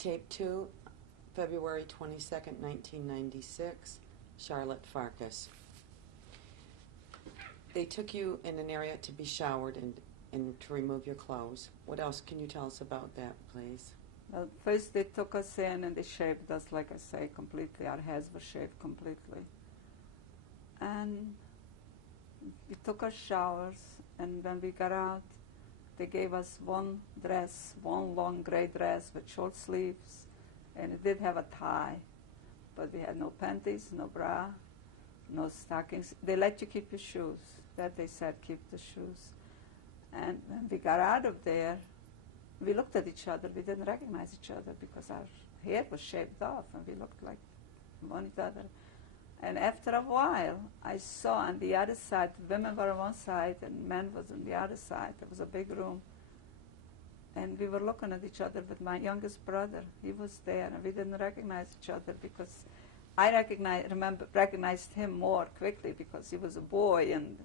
Tape 2, February 22nd, 1996, Charlotte Farkas. They took you in an area to be showered and to remove your clothes. What else can you tell us about that, please? Well, first they took us in and they shaved us, like I say, completely. Our heads were shaved completely. And we took our showers, and when we got out, they gave us one dress, one long gray dress with short sleeves, and it did have a tie, but we had no panties, no bra, no stockings. They let you keep your shoes. That they said, keep the shoes. And when we got out of there, we looked at each other. We didn't recognize each other because our hair was shaved off, and we looked like one another. And after a while, I saw on the other side, women were on one side and men was on the other side. There was a big room. And we were looking at each other with my youngest brother. He was there, and we didn't recognize each other because I recognized him more quickly because he was a boy and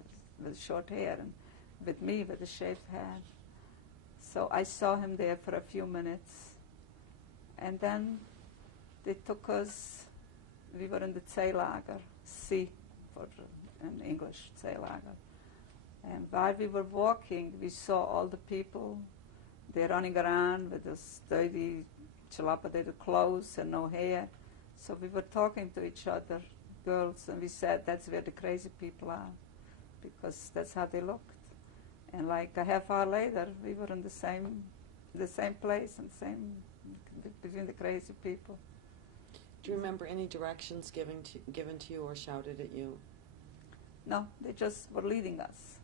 with short hair, and with me with a shaved head. So I saw him there for a few minutes. And then they took us. We were in the Zeelager, C for in English, Zeelager. And while we were walking, we saw all the people. They're running around with this dirty, dilapidated clothes and no hair. So we were talking to each other, girls, and we said that's where the crazy people are, because that's how they looked. And like a half hour later, we were in the same place and between the crazy people. Do you remember any directions given to you or shouted at you? No, they just were leading us.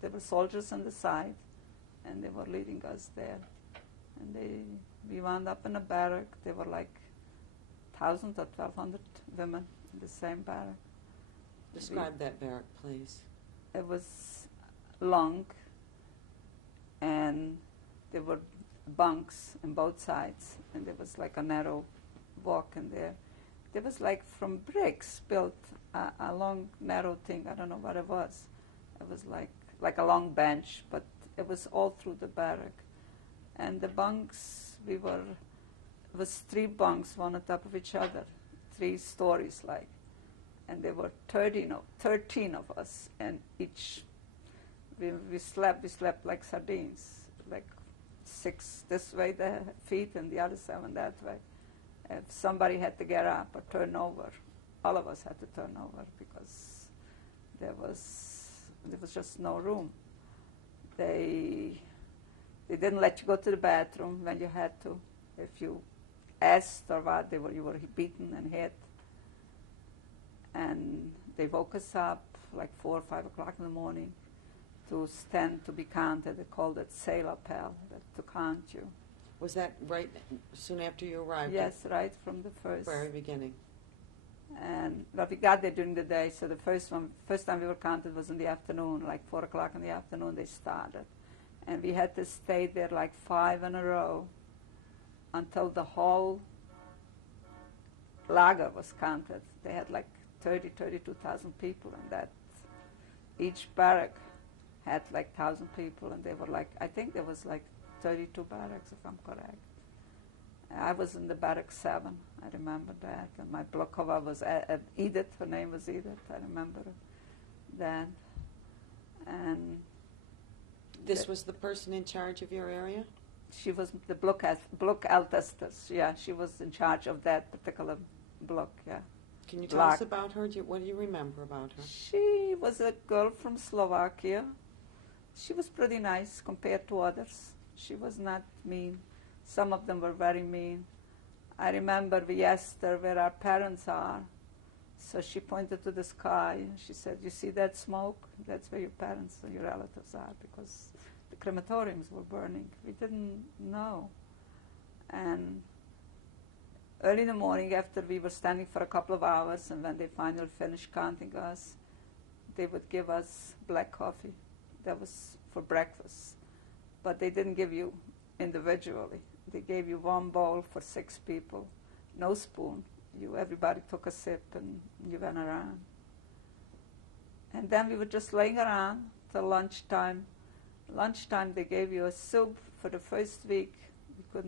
There were soldiers on the side, and they were leading us there. And we wound up in a barrack. There were like 1,000 or 1,200 women in the same barrack. Describe that barrack, please. It was long, and there were bunks on both sides, and there was like a narrow walk in there. There was like from bricks built a long narrow thing. I don't know what it was. It was like a long bench, but it was all through the barrack. And the bunks, it was 3 bunks, one on top of each other, 3 stories like. And there were 13 of us, and we slept like sardines, like 6 this way, the feet, and the other 7 that way. If somebody had to get up or turn over, all of us had to turn over because there was just no room. They didn't let you go to the bathroom when you had to. If you asked or what, you were beaten and hit. And they woke us up like 4 or 5 o'clock in the morning to stand to be counted. They called it sailor pal, to count you. Was that right soon after you arrived? Yes, right from the very beginning. And well, we got there during the day, so the first time we were counted was in the afternoon, like 4 o'clock in the afternoon they started. And we had to stay there like 5 in a row until the whole lager was counted. They had like 32,000 people, and that each barrack had like 1,000 people, and they were like, I think there was like 32 barracks, if I'm correct. I was in the barrack 7, I remember that, and my blockova was Edith, her name was Edith, I remember that. And this was the person in charge of your area? She was the Blockaltestes, yeah, she was in charge of that particular block, yeah. Can you tell us about her? What do you remember about her? She was a girl from Slovakia. She was pretty nice compared to others. She was not mean. Some of them were very mean. I remember we asked her where our parents are. So she pointed to the sky and she said, you see that smoke? That's where your parents and your relatives are, because the crematoriums were burning. We didn't know. And early in the morning, after we were standing for a couple of hours, and when they finally finished counting us, they would give us black coffee. That was for breakfast. But they didn't give you individually. They gave you one bowl for 6 people, no spoon. Everybody took a sip and you went around. And then we were just laying around till lunchtime. Lunchtime they gave you a soup for the first week. We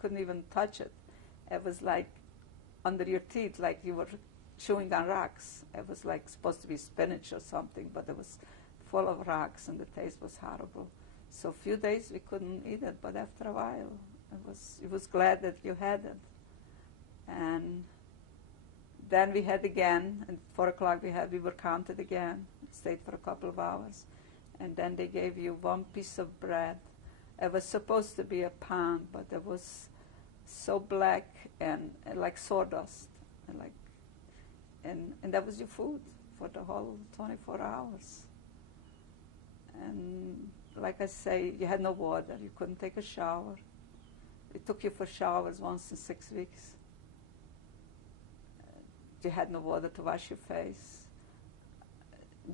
couldn't even touch it. It was like under your teeth, like you were chewing on rocks. It was like supposed to be spinach or something, but it was full of rocks, and the taste was horrible. So a few days we couldn't eat it, but after a while, it was glad that you had it. And then we had again, and 4 o'clock we were counted again, stayed for a couple of hours, and then they gave you one piece of bread. It was supposed to be a pound, but it was so black and like sawdust, and that was your food for the whole 24 hours. And like I say, you had no water, you couldn't take a shower. It took you for showers once in 6 weeks. You had no water to wash your face.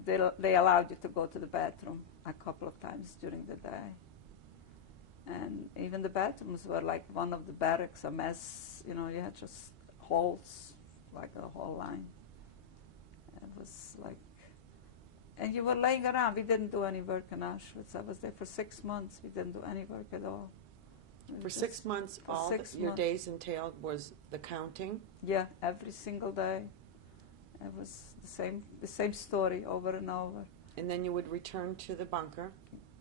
They allowed you to go to the bathroom a couple of times during the day. And even the bathrooms were like one of the barracks, a mess. You know, you had just holes, like a whole line. It was like, and you were laying around. We didn't do any work in Auschwitz. I was there for 6 months. We didn't do any work at all. For 6 months, your days entailed was the counting? Yeah, every single day. It was the same story over and over. And then you would return to the bunker?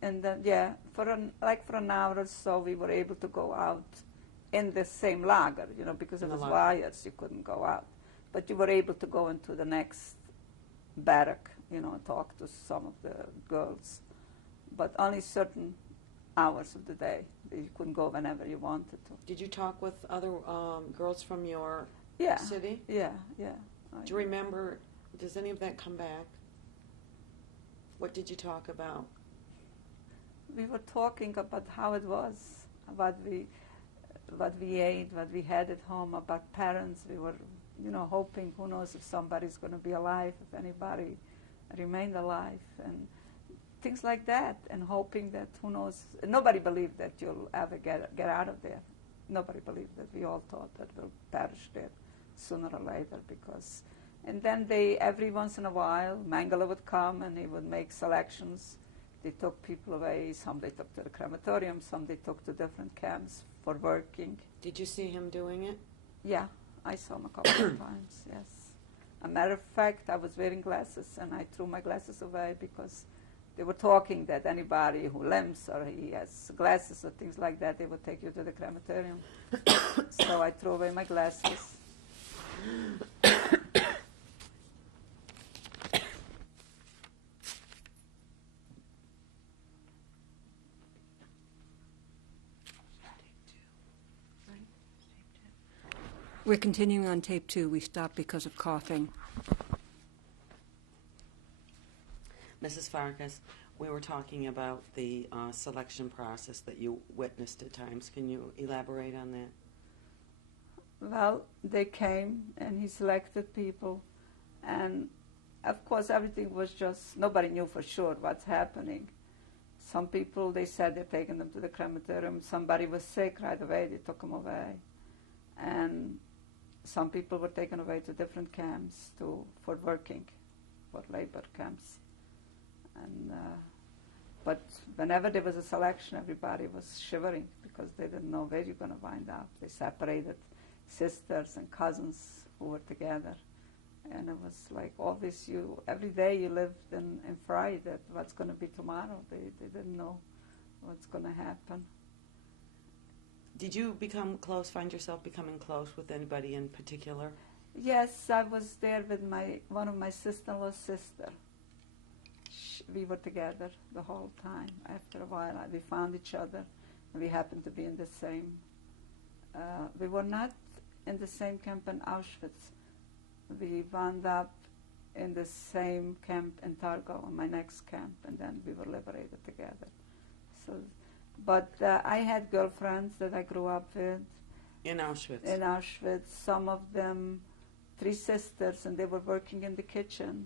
And then, yeah, for an hour or so, we were able to go out in the same lager, you know, because of the riots, you couldn't go out. But you were able to go into the next barrack, you know, and talk to some of the girls. But only certain hours of the day. You couldn't go whenever you wanted to. Did you talk with other girls from your city? Yeah. Do you remember, does any of that come back? What did you talk about? We were talking about how it was, what we ate, what we had at home, about parents. We were, you know, hoping, who knows if somebody's going to be alive, if anybody remained alive, and things like that, and hoping that, who knows, nobody believed that you'll ever get out of there. Nobody believed that. We all thought that we'll perish there sooner or later, because, and then every once in a while, Mengele would come and he would make selections. They took people away, some they took to the crematorium, some they took to different camps for working. Did you see him doing it? Yeah, I saw him a couple of times, yes. A matter of fact, I was wearing glasses, and I threw my glasses away because they were talking that anybody who limps or he has glasses or things like that, they would take you to the crematorium. So I threw away my glasses. We're continuing on tape 2. We stopped because of coughing. Mrs. Farkas, we were talking about the selection process that you witnessed at times. Can you elaborate on that? Well, they came and he selected people, and of course everything was just, nobody knew for sure what's happening. Some people, they said they're taking them to the crematorium. Somebody was sick right away, they took them away. And some people were taken away to different camps for working, for labor camps. And but whenever there was a selection, everybody was shivering because they didn't know where you're going to wind up. They separated sisters and cousins who were together. And it was like always every day you lived in fright that what's going to be tomorrow. They didn't know what's going to happen. Did you find yourself becoming close with anybody in particular? Yes, I was there with one of my sister-in-law's sister. We were together the whole time. After a while, we found each other, and we happened to be in the same. We were not in the same camp in Auschwitz. We wound up in the same camp in Targow, in my next camp, and then we were liberated together. So, but I had girlfriends that I grew up with. In Auschwitz? In Auschwitz. Some of them, 3 sisters, and they were working in the kitchen.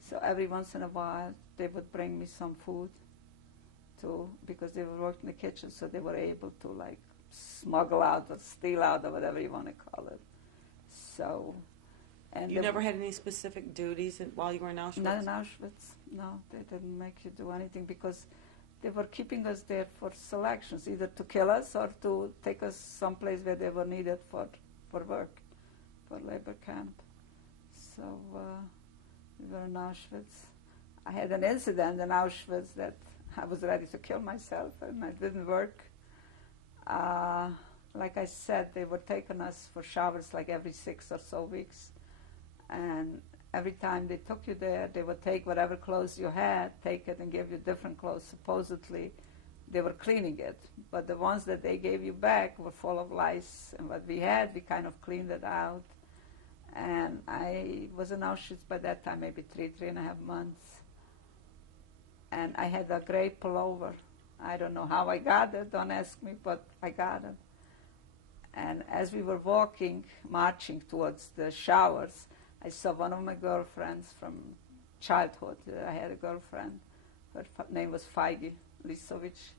So every once in a while, they would bring me some food, because they were working in the kitchen, so they were able to like smuggle out or steal out or whatever you want to call it. So, and you never had any specific duties while you were in Auschwitz? Not in Auschwitz. No, they didn't make you do anything because they were keeping us there for selections, either to kill us or to take us someplace where they were needed for work, for labor camp. So we were in Auschwitz. I had an incident in Auschwitz that I was ready to kill myself, and it didn't work. Like I said, they were taking us for showers like every 6 or so weeks. And every time they took you there, they would take whatever clothes you had, take it and give you different clothes. Supposedly, they were cleaning it. But the ones that they gave you back were full of lice. And what we had, we kind of cleaned it out. And I was in Auschwitz by that time, maybe 3.5 months. And I had a gray pullover. I don't know how I got it, don't ask me, but I got it. And as we were walking, marching towards the showers, I saw one of my girlfriends from childhood. I had a girlfriend. Her name was Feige Lisovich.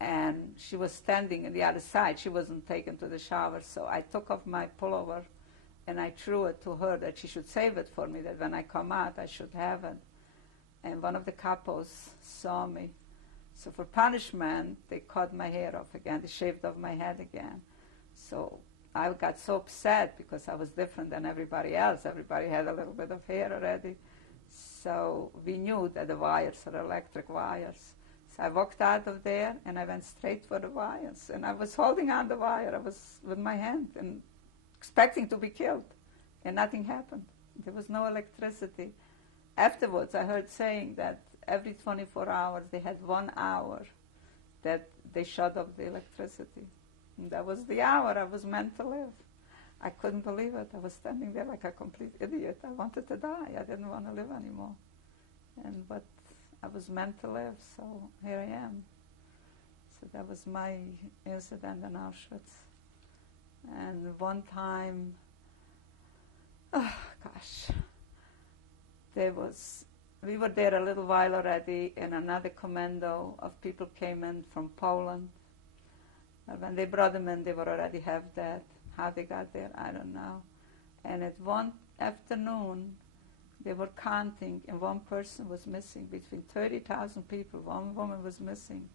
And she was standing on the other side. She wasn't taken to the shower. So I took off my pullover and I threw it to her that she should save it for me, that when I come out, I should have it. And one of the capos saw me. So for punishment, they cut my hair off again. They shaved off my head again. So I got so upset because I was different than everybody else. Everybody had a little bit of hair already. So we knew that the wires are electric wires. So I walked out of there and I went straight for the wires. And I was holding on the wire. I was with my hand and expecting to be killed. And nothing happened. There was no electricity. Afterwards, I heard saying that every 24 hours they had 1 hour that they shut off the electricity. And that was the hour I was meant to live. I couldn't believe it. I was standing there like a complete idiot. I wanted to die. I didn't want to live anymore. But I was meant to live, so here I am. So that was my incident in Auschwitz. And one time, we were there a little while already, and another commando of people came in from Poland. When they brought them in, they were already half dead. How they got there, I don't know. And at one afternoon, they were counting, and one person was missing. Between 30,000 people, one woman was missing.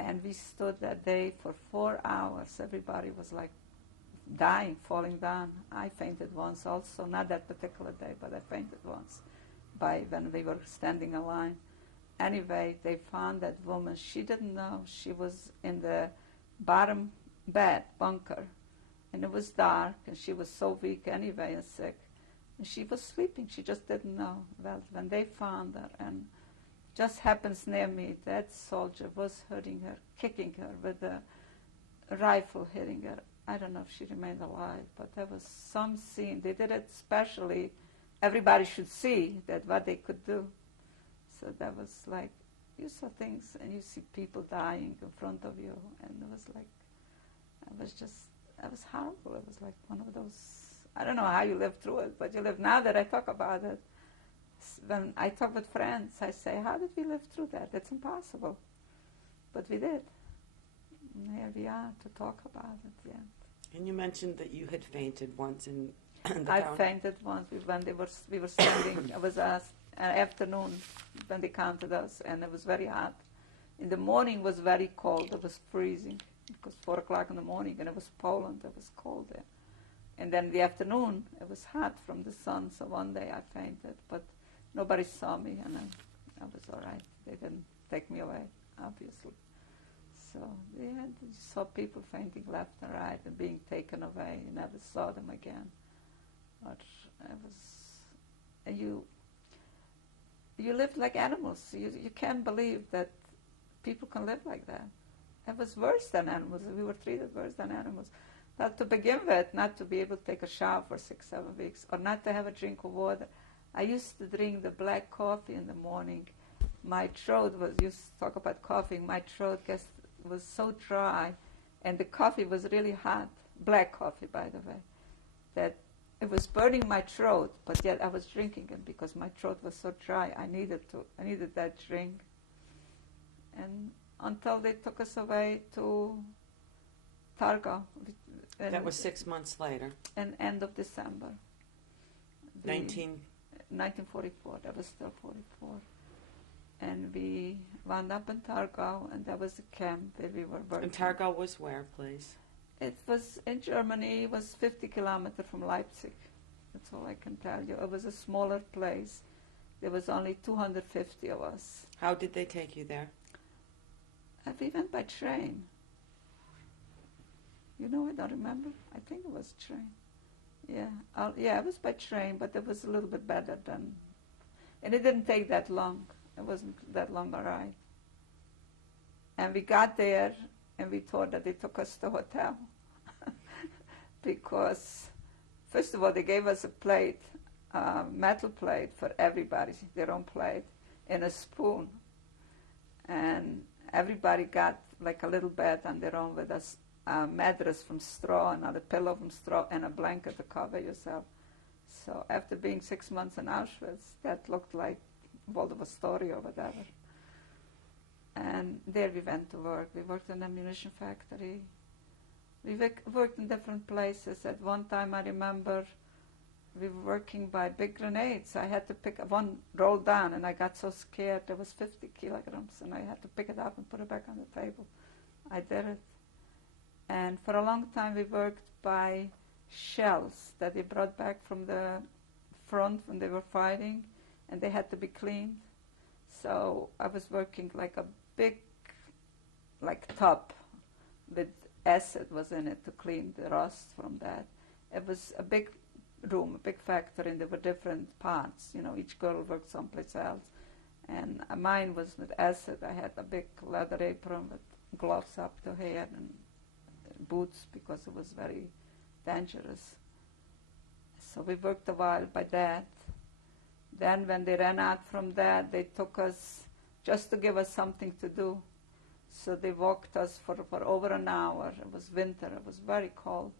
And we stood that day for 4 hours. Everybody was like dying, falling down. I fainted once also, not that particular day, but I fainted once when we were standing in line. Anyway, they found that woman. She didn't know. She was in the bottom bed, bunker, and it was dark, and she was so weak anyway and sick. And she was sleeping. She just didn't know. Well, when they found her, and just happens near me, that soldier was hurting her, kicking her with a rifle, hitting her. I don't know if she remained alive, but there was some scene. They did it specially. Everybody should see that what they could do. So that was like, you saw things and you see people dying in front of you, and it was like, it was horrible. It was like one of those, I don't know how you live through it, but you live. Now that I talk about it, when I talk with friends, I say, how did we live through that? It's impossible. But we did. And here we are to talk about it, yeah. And you mentioned that you had fainted once in the I town. fainted once when we were standing. It was an afternoon when they counted us, and it was very hot. In the morning it was very cold. It was freezing. It was 4 o'clock in the morning, and it was Poland. It was cold there. And then in the afternoon, it was hot from the sun, so one day I fainted. But nobody saw me, and I was all right. They didn't take me away, obviously. So you saw people fainting left and right and being taken away. You never saw them again. But it was, you lived like animals. You can't believe that people can live like that. It was worse than animals. We were treated worse than animals. Not to begin with, not to be able to take a shower for 6-7 weeks, or not to have a drink of water. I used to drink the black coffee in the morning. My throat was, you talk about coughing, my throat was so dry, and the coffee was really hot, black coffee, by the way, that it was burning my throat, but yet I was drinking it because my throat was so dry. I needed that drink. And until they took us away to Targa. That was 6 months later. And end of December. 1944. That was still 44. And we wound up in Targau, and that was the camp where we were working. And Targau was where, please? It was in Germany. It was 50 kilometers from Leipzig. That's all I can tell you. It was a smaller place. There was only 250 of us. How did they take you there? We went by train. You know, I don't remember. I think it was train. Yeah, it was by train, but it was a little bit better than... And it didn't take that long. It wasn't that long a ride. And we got there, and we thought that they took us to the hotel. Because, first of all, they gave us a plate, metal plate for everybody, their own plate, and a spoon. And everybody got like a little bed on their own with a mattress from straw, another pillow from straw, and a blanket to cover yourself. So after being 6 months in Auschwitz, that looked like world of a story or whatever. And there we went to work. We worked in a munition factory. We worked in different places. At one time, I remember we were working by big grenades. I had to pick one rolled down, and I got so scared. There was 50 kilograms, and I had to pick it up and put it back on the table. I did it. And for a long time, we worked by shells that they brought back from the front when they were fighting, and they had to be cleaned. So I was working like a big, like tub with acid was in it to clean the rust from that. It was a big room, a big factory, and there were different parts. You know, each girl worked someplace else. And mine was with acid. I had a big leather apron with gloves up to here and boots because it was very dangerous. So we worked a while by that. Then when they ran out from that, they took us just to give us something to do. So they walked us for over an hour. It was winter. It was very cold.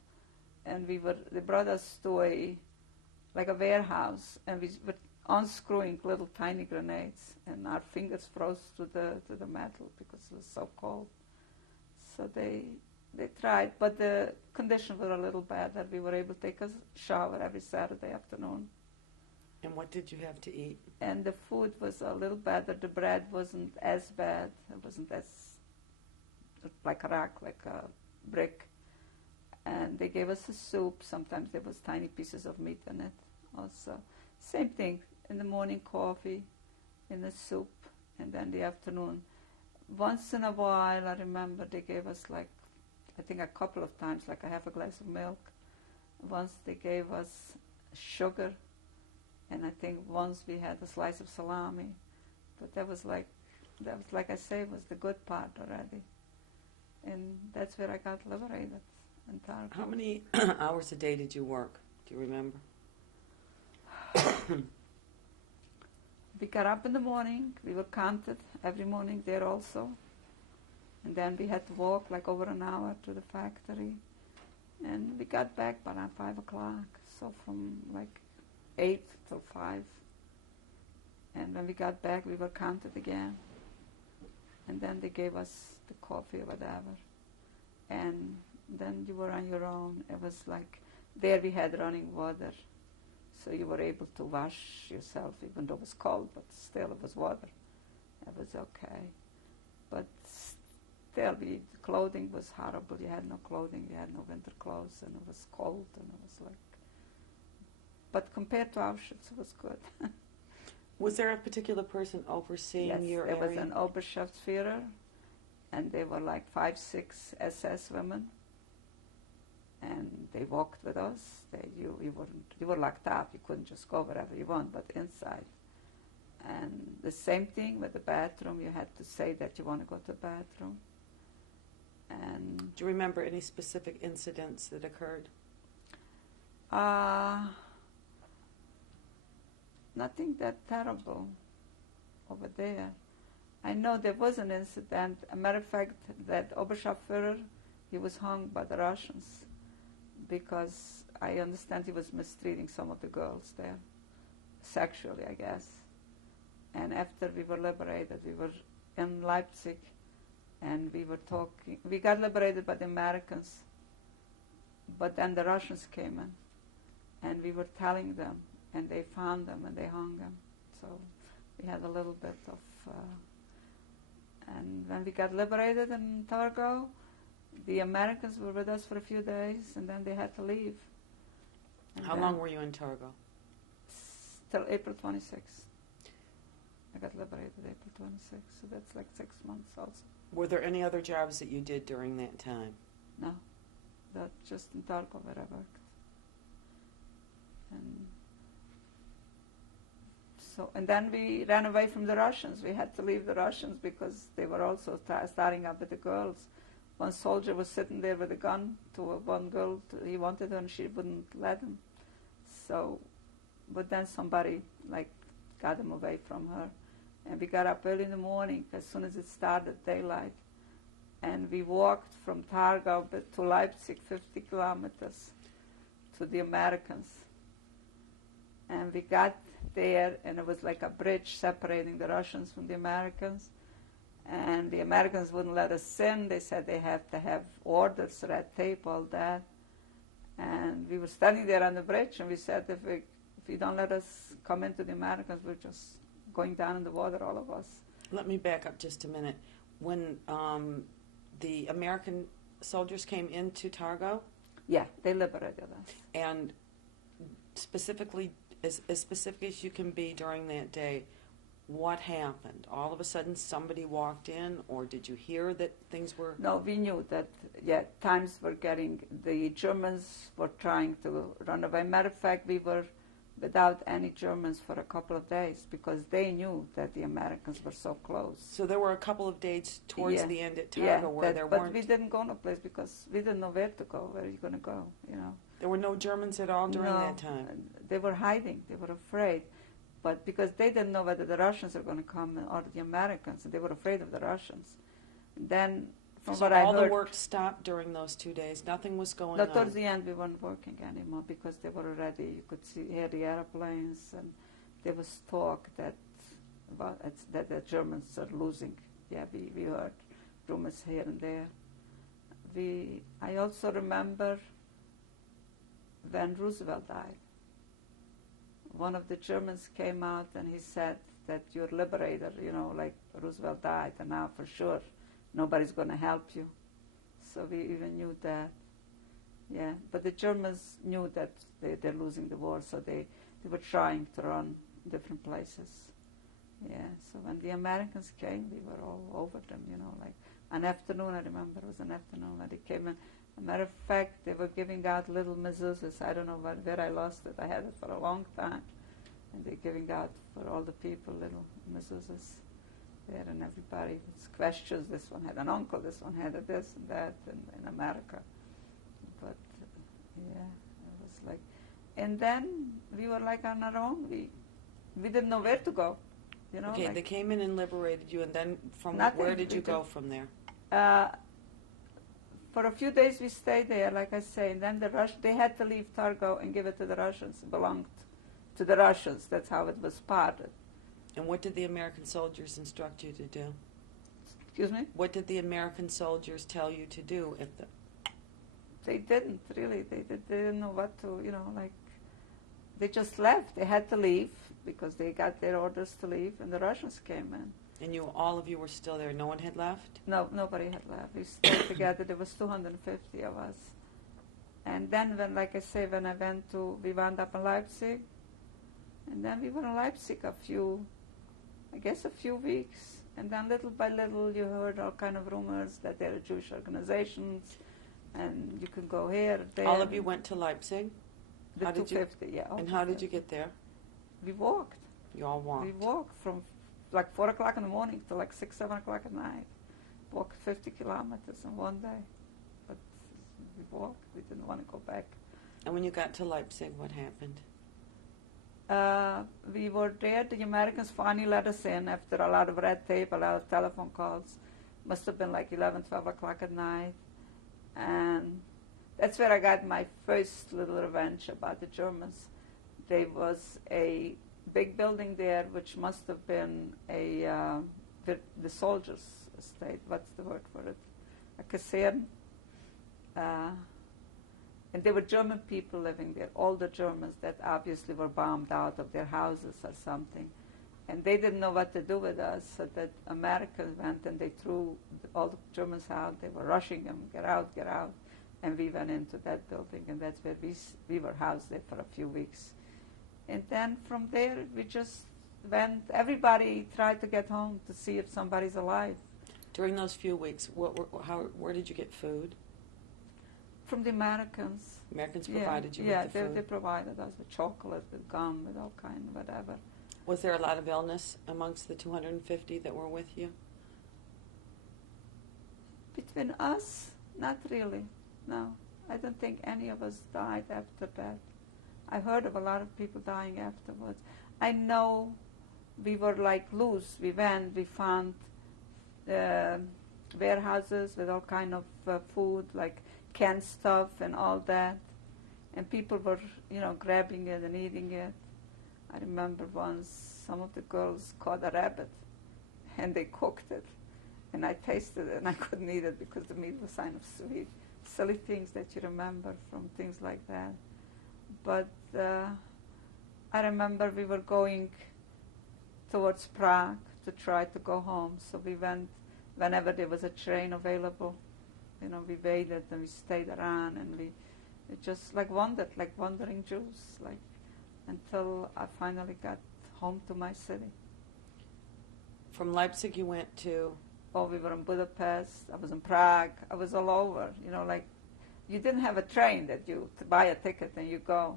And they brought us to a warehouse, and we were unscrewing little tiny grenades, and our fingers froze to the metal because it was so cold. So they tried, but the conditions were a little bad that we were able to take a shower every Saturday afternoon. And what did you have to eat? And the food was a little better. The bread wasn't as bad. It wasn't as like a rock, like a brick. And they gave us a soup. Sometimes there was tiny pieces of meat in it also. Same thing. In the morning, coffee, in the soup, and then the afternoon. Once in a while, I remember they gave us I think a couple of times, like a half a glass of milk. Once they gave us sugar, and I think once we had a slice of salami. But that was like I say, was the good part already. And that's where I got liberated. How many hours a day did you work? Do you remember? We got up in the morning. We were counted every morning there also. And then we had to walk like over an hour to the factory. And we got back by around 5 o'clock. So from like 8 till 5. And when we got back, we were counted again. And then they gave us the coffee or whatever. And then you were on your own. It was like, there we had running water. So you were able to wash yourself, even though it was cold, but still it was water. It was okay. But still, the clothing was horrible. You had no clothing, you had no winter clothes, and it was cold, and it was like... But compared to Auschwitz, it was good. Was there a particular person overseeing your area? Yes, there was an Oberschaftsführer, and they were like 5, 6 SS women. And they walked with us. You were locked up. You couldn't just go wherever you want, but inside. And the same thing with the bathroom. You had to say that you want to go to the bathroom. And do you remember any specific incidents that occurred? Nothing that terrible over there. I know there was an incident. A matter of fact, that Oberscharführer, he was hung by the Russians because I understand he was mistreating some of the girls there, sexually, I guess. And after we were liberated, we were in Leipzig, and we were talking. We got liberated by the Americans, but then the Russians came in, and we were telling them, and they found them, and they hung them. So We had a little bit of, and when we got liberated in Targo, the Americans were with us for a few days, and then they had to leave. And How long were you in Targo? Till April 26th. I got liberated April 26th, so that's like 6 months also. Were there any other jobs that you did during that time? No, that just in Targo where I worked. And so, and then we ran away from the Russians. We had to leave the Russians because they were also starting up with the girls. One soldier was sitting there with a gun to one girl. He wanted her and she wouldn't let him. So, but then somebody like got him away from her. And we got up early in the morning as soon as it started daylight. And we walked from Targau to Leipzig, 50 kilometers, to the Americans. And we got there, and it was like a bridge separating the Russians from the Americans. And the Americans wouldn't let us in. They said they had to have orders, red tape, all that. And we were standing there on the bridge, and we said, if you don't let us come into the Americans, we're just going down in the water, all of us. Let me back up just a minute. When the American soldiers came into Targo, yeah, they liberated us. and specifically, as specific as you can be during that day, what happened? All of a sudden somebody walked in, or did you hear that things were... No, we knew that, yeah, times were getting, the Germans were trying to run away. Matter of fact, we were without any Germans for a couple of days because they knew that the Americans were so close. So there were a couple of days towards Yeah. the end at Targo where there but weren't... we didn't go no place because we didn't know where to go. Where are you going to go, you know? There were no Germans at all during No, that time? they were hiding. They were afraid. But because they didn't know whether the Russians are going to come or the Americans, they were afraid of the Russians. Then, from So what I all heard... the work stopped during those 2 days? Nothing was going No, on? towards the end we weren't working anymore because they were already, you could hear the airplanes, and there was talk that that the Germans are losing. Yeah, we heard rumors here and there. I also remember when Roosevelt died. One of the Germans came out and he said that you're liberator, you know, like Roosevelt died, and now for sure nobody's going to help you. So we even knew that. Yeah, but the Germans knew that they're losing the war, so they were trying to run different places. Yeah, so when the Americans came, we were all over them, you know, like an afternoon, I remember it was an afternoon when they came in. As a matter of fact, they were giving out little mezuzahs. I don't know where I lost it. I had it for a long time. And they're giving out for all the people little mezuzahs there, and everybody was questions. This one had an uncle, this one had a this and that in America. But, yeah, it was like... And then we were like on our own. We didn't know where to go, you know. Okay, like, they came in and liberated you, and then from Nothing. where did We you go just- from there? For a few days we stayed there, like I say, and then they had to leave Targo and give it to the Russians. It belonged to the Russians. That's how it was parted. And what did the American soldiers instruct you to do? Excuse me? What did the American soldiers tell you to do? They didn't, really. They didn't know what to, you know, like, they just left. They had to leave because they got their orders to leave, and the Russians came in. And all of you were still there? No one had left? No, nobody had left. We stayed together. There was 250 of us. And then, when, like I say, when we wound up in Leipzig, and then we were in Leipzig a few weeks. And then little by little you heard all kind of rumors that there are Jewish organizations, and you can go here, there. All of you went to Leipzig? The How did you- 250, yeah. all And how did you 250. get there? We walked. You all walked. We walked from like 4 o'clock in the morning to like 6, 7 o'clock at night. Walked 50 kilometers in one day. But we walked. We didn't want to go back. And when you got to Leipzig, what happened? We were there. The Americans finally let us in after a lot of red tape, a lot of telephone calls. Must have been like 11, 12 o'clock at night. And that's where I got my first little revenge about the Germans. There was a big building there, which must have been the soldiers' estate. What's the word for it? A caserne. And there were German people living there, older Germans that obviously were bombed out of their houses or something. And they didn't know what to do with us, so that Americans went and they threw all the Germans out. They were rushing them, get out, get out. And we went into that building, and that's where we were housed there for a few weeks. And then from there, we just went, everybody tried to get home to see if somebody's alive. During those few weeks, where did you get food? From the Americans. Americans provided you with the food? Yeah, they provided us with chocolate, with gum, with all kind of whatever. Was there a lot of illness amongst the 250 that were with you? Between us, not really, no. I don't think any of us died after that. I heard of a lot of people dying afterwards. I know we were like loose. We found warehouses with all kind of food, like canned stuff and all that. And people were, grabbing it and eating it. I remember once some of the girls caught a rabbit and they cooked it. And I tasted it and I couldn't eat it because the meat was kind of sweet. Silly things that you remember from things like that. But I remember we were going towards Prague to try to go home. So we went whenever there was a train available. We waited and we stayed around and we just wandered, like wandering Jews, until I finally got home to my city. From Leipzig you went to? Oh, we were in Budapest, I was in Prague, I was all over. You didn't have a train that you to buy a ticket and you go.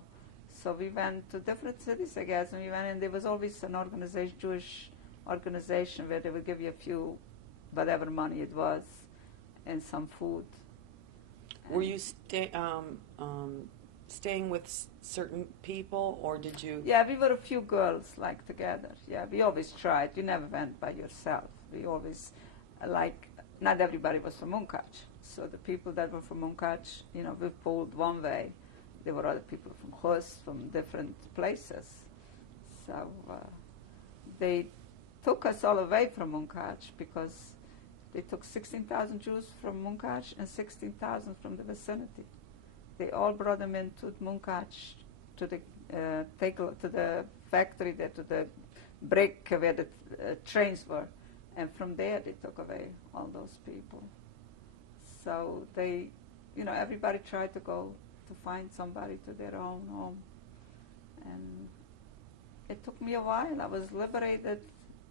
So we went to different cities, I guess, and we went, and there was always an organization, Jewish organization, where they would give you a few, whatever money it was, and some food. Were you staying with certain people, or did you? Yeah, we were a few girls, together. Yeah, we always tried. You never went by yourself. We always, not everybody was from Munkac. So the people that were from Munkac, we pulled one way. There were other people from Hus, from different places. So they took us all away from Munkac because they took 16,000 Jews from Munkac and 16,000 from the vicinity. They all brought them into Munkac to the factory there, to the brick where the trains were. And from there they took away all those people. So they, everybody tried to go to find somebody to their own home. And it took me a while. I was liberated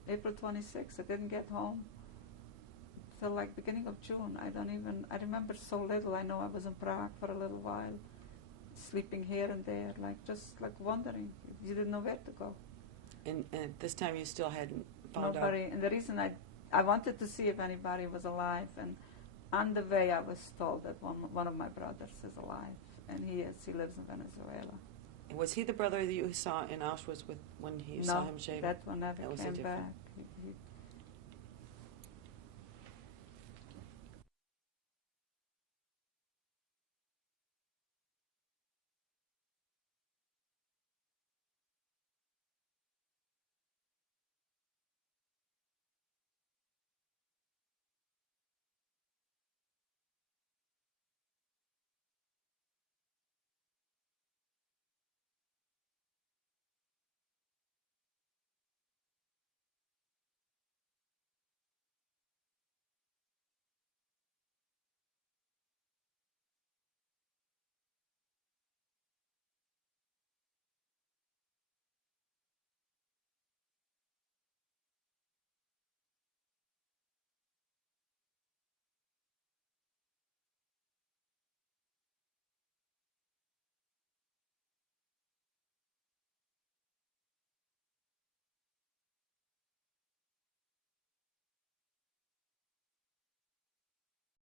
April 26th. I didn't get home till beginning of June. I remember so little. I know I was in Prague for a little while, sleeping here and there, just wandering. You didn't know where to go. And at this time you still hadn't found Nobody. out? And the reason I wanted to see if anybody was alive, and on the way I was told that one of my brothers is alive, and he lives in Venezuela. Was he the brother that you saw in Auschwitz when you saw him shaving? No, that one never That was came back.